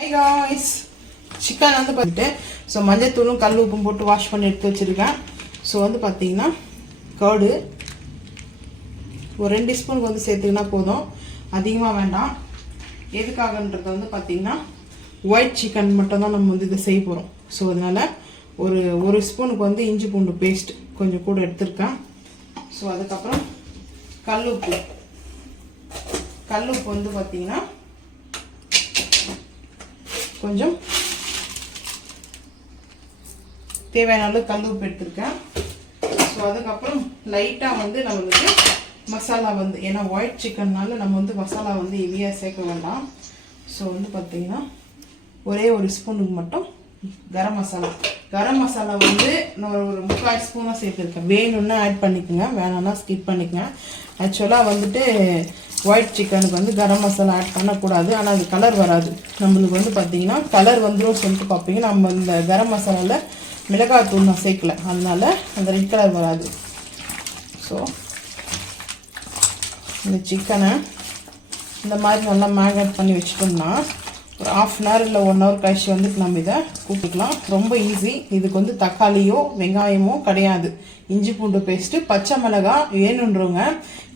Hey guys, chicken வந்து பார்த்துட்டு so மஞ்சள் தூளும் கல் உப்பும் போட்டு வாஷ் பண்ணி எடுத்து வச்சுருக்கேன். ஸோ வந்து பார்த்தீங்கன்னா கர்டு ஒரு 2 டீஸ்பூனுக்கு வந்து சேர்த்துக்கினா போதும், அதிகமாக வேண்டாம். எதுக்காகன்றது வந்து பார்த்தீங்கன்னா ஒயிட் சிக்கன் மட்டும் தான் நம்ம வந்து இதை செய்ய போகிறோம். ஸோ அதனால் ஒரு ஸ்பூனுக்கு வந்து இஞ்சி பூண்டு பேஸ்ட் கொஞ்சம் கூட எடுத்துருக்கேன். ஸோ அதுக்கப்புறம் கல் உப்பு வந்து பார்த்தீங்கன்னா கொஞ்சம் தேவையான அளவு கல் உப்பு எடுத்துருக்கேன். ஸோ அதுக்கப்புறம் லைட்டாக வந்து நம்மளுக்கு மசாலா வந்து, ஏன்னா ஒயிட் சிக்கன்னால நம்ம வந்து மசாலா வந்து ஹெவியாக சேர்க்க வேண்டாம். ஸோ வந்து பார்த்தீங்கன்னா ஒரே ஒரு ஸ்பூனுக்கு மட்டும் கரம் மசாலா வந்து நான் ஒரு 3/4 ஸ்பூனாக சேர்த்துருக்கேன். வேணும்னா ஆட் பண்ணிக்கோங்க, வேணும்னா ஸ்கிப் பண்ணிக்கோங்க. ஆக்சுவலாக வந்துட்டு ஒயிட் சிக்கனுக்கு வந்து கரம் மசாலா ஆட் பண்ணக்கூடாது, ஆனால் அது கலர் வராது. நம்மளுக்கு வந்து பார்த்தீங்கன்னா கலர் வந்துடும் சொல்லிட்டு பார்ப்பீங்க. நம்ம இந்த கரம் மசாலாவில் மிளகாத்தூள் நான் சேர்க்கல, அதனால அந்த ரெட் கலர் வராது. ஸோ இந்த சிக்கனை இந்த மாதிரி நல்லா மேரினேட் பண்ணி வச்சுட்டோம்னா ஒரு 1/2 அன் ஹவர் இல்லை 1 ஹவர் கழிச்சு வந்துட்டு நம்ம இதை கூப்பிட்டுக்கலாம். ரொம்ப ஈஸி. இதுக்கு வந்து தக்காளியோ வெங்காயமோ கிடையாது. இஞ்சி பூண்டு பேஸ்ட்டு, பச்சை மிளகா வேணுன்றவங்க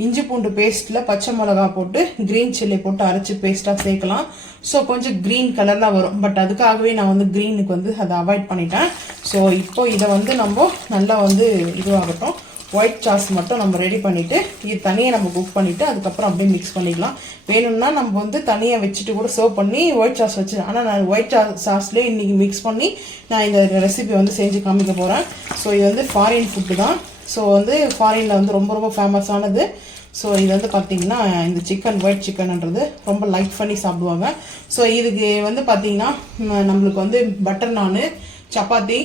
இஞ்சி பூண்டு பேஸ்ட்டில் பச்சை மிளகா போட்டு க்ரீன் சில்லி போட்டு அரைச்சி பேஸ்ட்டாக சேர்க்கலாம். ஸோ கொஞ்சம் க்ரீன் கலரில் வரும். பட் அதுக்காகவே நான் வந்து க்ரீனுக்கு வந்து அதை அவாய்ட் பண்ணிட்டேன். ஸோ இப்போ இதை வந்து நம்ம நல்லா வந்து இதுவாகட்டும். ஒயிட் சாஸ் மட்டும் நம்ம ரெடி பண்ணிவிட்டு இது தனியாக நம்ம குக் பண்ணிவிட்டு அதுக்கப்புறம் அப்படியே மிக்ஸ் பண்ணிக்கலாம். வேணும்னா நம்ம வந்து தனியாக வச்சுட்டு கூட சர்வ் பண்ணி ஒயிட் சாஸ் வச்சு, ஆனால் நான் ஒயிட் சாஸ்லேயே இன்றைக்கி மிக்ஸ் பண்ணி நான் இந்த ரெசிபி வந்து செஞ்சு காமிக்க போகிறேன். ஸோ இது வந்து ஃபாரின் ஃபுட்டு தான். ஸோ வந்து ஃபாரினில் வந்து ரொம்ப ரொம்ப ஃபேமஸானது. ஸோ இது வந்து பார்த்திங்கன்னா இந்த சிக்கன் ஒயிட் சிக்கன்ன்றது ரொம்ப லைக் பண்ணி சாப்பிடுவாங்க. ஸோ இதுக்கு வந்து பார்த்திங்கன்னா நம்மளுக்கு வந்து பட்டர் நானு, சப்பாத்தி,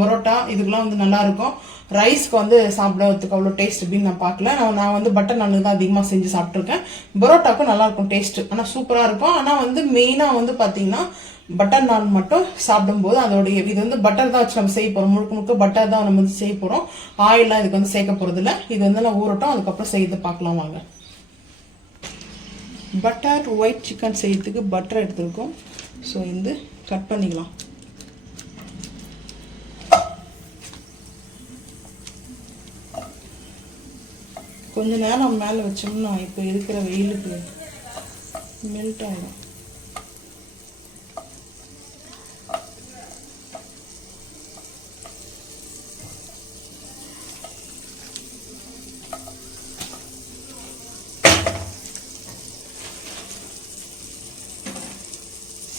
பரோட்டா இதுக்கெலாம் வந்து நல்லாயிருக்கும். ரைஸ்க்கு வந்து சாப்பிட்றதுக்கு அவ்வளோ டேஸ்ட் அப்படின்னு நான் பார்க்கல. நான் வந்து பட்டர் நானு தான் அதிகமாக செஞ்சு சாப்பிட்ருக்கேன். பரோட்டாக்கும் நல்லாயிருக்கும் டேஸ்ட்டு, ஆனால் சூப்பராக இருக்கும். ஆனால் வந்து மெயினாக வந்து பார்த்திங்கன்னா பட்டர் நான் மட்டும் சாப்பிடும்போது அதோடைய இது வந்து பட்டர் தான் வச்சு நம்ம செய்ய போகிறோம். முழுக்க பட்டர் தான் நம்ம வந்து செய்ய போகிறோம். ஆயிலாம் இதுக்கு வந்து சேர்க்க போகிறது இல்லை. இது வந்து நான் ஊறட்டும், அதுக்கப்புறம் செய்து பார்க்கலாம் வாங்க. பட்டர் ஒயிட் சிக்கன் செய்யறதுக்கு பட்டர் எடுத்துருக்கோம். ஸோ இந்த கட் பண்ணிக்கலாம். கொஞ்ச நேரம் மேலே வச்சோம்னா இப்போ இருக்கிற வெயிலுக்கு மெல்ட் ஆகிடும்.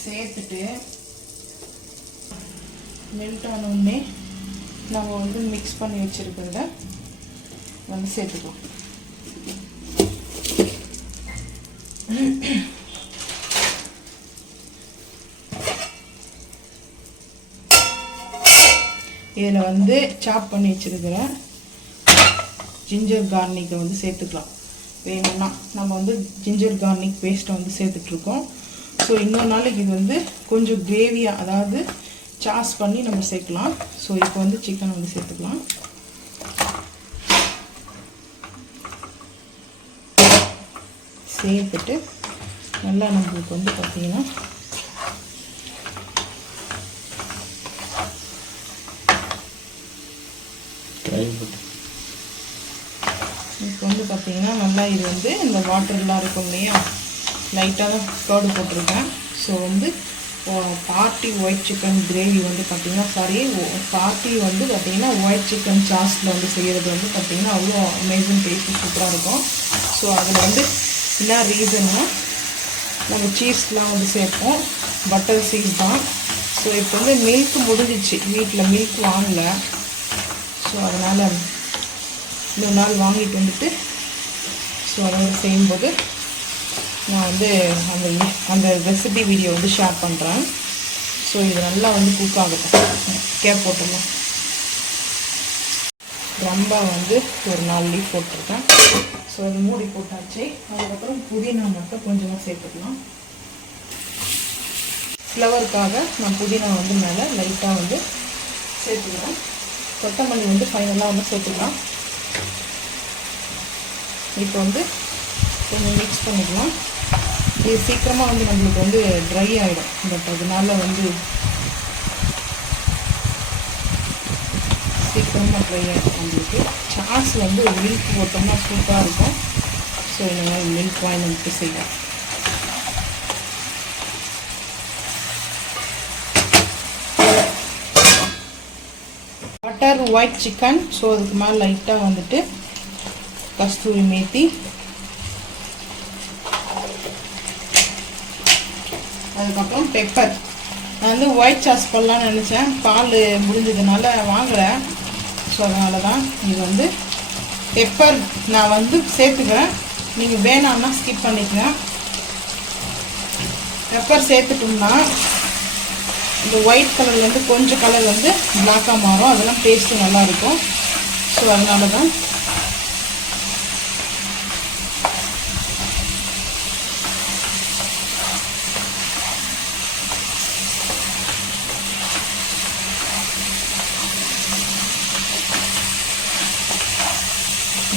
சேர்த்துட்டு மெல்ட் ஆனோடனே நம்ம வந்து மிக்ஸ் பண்ணி வச்சுருக்கிறத வந்து சேர்த்துக்கலாம். இதில் வந்து சாப் பண்ணி வச்சுருக்கிற ஜிஞ்சர் கார்னிக்கை வந்து சேர்த்துக்கலாம். வேணும்னா நம்ம வந்து ஜிஞ்சர் கார்னிக் பேஸ்ட்டை வந்து சேர்த்துட்ருக்கோம். ஸோ இன்னொரு நாளைக்கு இது வந்து கொஞ்சம் கிரேவியாக, அதாவது சாஸ் பண்ணி நம்ம சேர்க்கலாம். ஸோ இப்போ வந்து சிக்கன் வந்து சேர்த்துக்கலாம். சேர்த்துட்டு நல்லா நம்மளுக்கு வந்து பார்த்திங்கன்னா இப்போ வந்து பார்த்திங்கன்னா நல்லா இது வந்து இந்த வாட்டர்லாம் இருக்கும் இல்லையா, லைட்டாக தான் கர்டு போட்டிருக்கேன். ஸோ வந்து பார்ட்டி ஒயிட் சிக்கன் கிரேவி வந்து பார்த்திங்கன்னா பார்ட்டி வந்து பார்த்திங்கன்னா ஒயிட் சிக்கன் சாஸில் வந்து செய்கிறது வந்து பார்த்திங்கன்னா அவ்வளோ அமேசிங் டேஸ்ட்டு சூப்பராக இருக்கும். ஸோ அதில் வந்து என்ன ரீசன்னா நம்ம சீஸ்லாம் வந்து சேர்ப்போம், பட்டர் சீஸ் தான். ஸோ இப்போ வந்து மில்க் முடிஞ்சிச்சு, வீட்டில் மில்க் வாங்கலை. ஸோ அதனால் இன்னொரு நாள் வாங்கிட்டு வந்துட்டு ஸோ அதோட செய்யும்போது நான் வந்து அந்த ரெசிபி வீடியோ வந்து ஷேர் பண்ணுறேன். ஸோ இது நல்லா வந்து குக் ஆகட்டும். கேப் போட்டோம்னா ரொம்ப வந்து ஒரு 4 லீஃப் போட்டிருக்கேன். ஸோ அது மூடி போட்டாச்சு. அதுக்கப்புறம் புதினா மட்டும் கொஞ்சமாக சேர்த்துக்கலாம். ஃப்ளவருக்காக நான் புதினா வந்து மேலே லைட்டாக வந்து சேர்த்துக்கிறேன். கொத்தமல்லி வந்து ஃபைனலாக வந்து சேர்த்துக்கலாம். இப்போ வந்து கொஞ்சம் மிக்ஸ் பண்ணிக்கலாம். இது சீக்கிரமாக வந்து நம்மளுக்கு வந்து ட்ரை ஆகிடும். பட் அதனால வந்து சீக்கிரமாக ட்ரை ஆகிடும் நம்மளுக்கு. சாஸ் வந்து மில்க் போட்டோம்னா சூப்பராக இருக்கும். ஸோ இந்த மாதிரி மில்க் வாங்கி நமக்கு செய்யலாம். Butter white chicken. ஸோ அதுக்கு மேலே லைட்டாக வந்துட்டு கஸ்தூரி மேத்தி, அதுக்கப்புறம் பெப்பர். நான் வந்து ஒயிட் சாஸ் பண்ணலான்னு நினச்சேன், பால் முடிஞ்சதுனால வாங்கலை. ஸோ அதனால தான் இது வந்து பெப்பர் நான் வந்து சேர்த்துக்கிறேன். நீங்கள் வேணாம்னா ஸ்கிப் பண்ணிக்கலாம். பெப்பர் சேர்த்துட்டோம்னா இந்த ஒயிட் கலர்லேருந்து கொஞ்சம் கலர் வந்து பிளாக்காக மாறும். அதெல்லாம் டேஸ்ட்டு நல்லாயிருக்கும். ஸோ அதனால தான்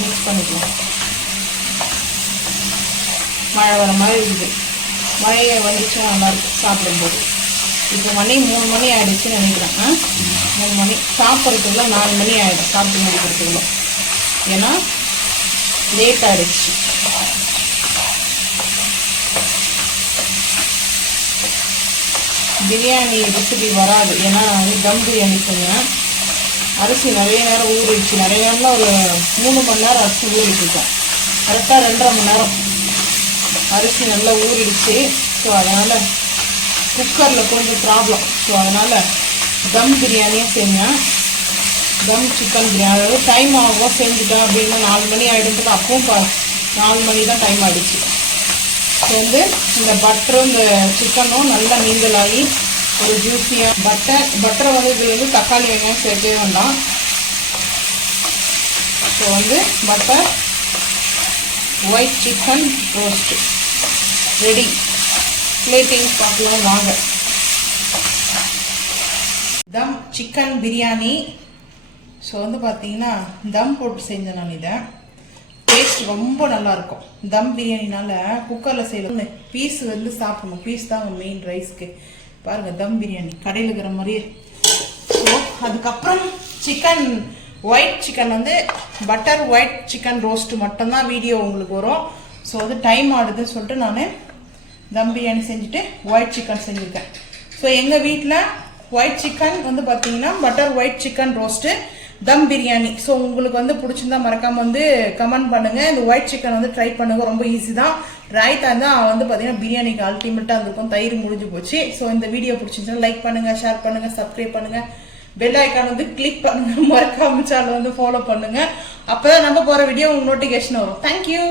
மிக்ஸ் பண்ணிக்கலாம். மழை வர மாதிரி இருக்குது. மழையை வந்துச்சுன்னா நல்லாயிருக்கும் சாப்பிடும்போது. இப்போ மணி 3 மணி ஆகிடுச்சுன்னு நினைக்கிறேன். 3 மணி சாப்பிட்றதுக்குள்ள 4 மணி ஆகிடும் சாப்பிட்டு முடிக்கிறதுக்குள்ள. ஏன்னா லேட் ஆகிடுச்சு. பிரியாணி ரெசிபி வராது. ஏன்னா நான் வந்து தம் பிரியாணி சொன்னேன். அரிசி நிறைய நேரம் ஊறிடுச்சு. நிறைய நேரம்லாம் ஒரு 3 மணி நேரம் அரிசி ஊறிட்டுருக்கேன். கரெக்டாக 2.5 மணி நேரம் அரிசி நல்லா ஊறிடுச்சு. ஸோ அதனால் குக்கரில் கொஞ்சம் ப்ராப்ளம். ஸோ அதனால் தம் பிரியாணியே செஞ்சேன். தம் சிக்கன் பிரியாணி. அதாவது டைம் ஆகும் செஞ்சுட்டேன் அப்படின்னா 4 மணி ஆகிடுன்றது. அப்பவும் 4 மணி தான் டைம் ஆகிடுச்சு. ஸோ வந்து இந்த பட்டரும் இந்த சிக்கனும் நல்லா நீங்களாகி ஒரு ஜூஸியாக பட்டரை வந்து இதில் வந்து தக்காளி வெங்காயம் சேர்க்கவே வேண்டாம். ஸோ வந்து butter white chicken roast ready. Plating பார்க்கலாம் வாங்க. தம் சிக்கன் பிரியாணி. ஸோ வந்து பார்த்தீங்கன்னா தம் போட்டு செஞ்சேன் நான். இதை டேஸ்ட் ரொம்ப நல்லாயிருக்கும். தம் பிரியாணினால குக்கரில் செய்யணும். பீஸ் வந்து சாப்பிடணும். பீஸ் தான் மெயின் ரைஸ்க்கு. பாருங்கள் தம் பிரியாணி கடையில் இருக்கிற மாதிரியே. ஸோ அதுக்கப்புறம் சிக்கன் ஒயிட் சிக்கன் வந்து பட்டர் ஒயிட் சிக்கன் ரோஸ்ட்டு மட்டும்தான் வீடியோ உங்களுக்கு வரும். ஸோ வந்து டைம் ஆகுதுன்னு சொல்லிட்டு நான் தம் பிரியாணி செஞ்சுட்டு ஒயிட் சிக்கன் செஞ்சுருக்கேன். ஸோ எங்கள் வீட்டில் ஒயிட் சிக்கன் வந்து பார்த்தீங்கன்னா பட்டர் ஒயிட் சிக்கன் ரோஸ்ட்டு தம் பிரியாணி. ஸோ உங்களுக்கு வந்து பிடிச்சிருந்தா மறக்காமல் வந்து கமெண்ட் பண்ணுங்கள். இந்த ஒயிட் சிக்கன் வந்து ட்ரை பண்ணுங்கள். ரொம்ப ஈஸி தான். ரைத்தா இருந்தால் வந்து பார்த்தீங்கன்னா பிரியாணிக்கு அல்டிமேட்டாக இருந்திருக்கும். தயிர் முடிஞ்சு போச்சு. ஸோ இந்த வீடியோ பிடிச்சிருந்தா லைக் பண்ணுங்கள், ஷேர் பண்ணுங்கள், சப்ஸ்கிரைப் பண்ணுங்கள், பெல் ஐக்கான் வந்து கிளிக் பண்ணுங்கள், மறக்காம சேனல் வந்து ஃபாலோ பண்ணுங்கள். அப்போ தான் நம்ம போகிற வீடியோ உங்களுக்கு நோட்டிஃபிகேஷன் வரும். தேங்க்யூ.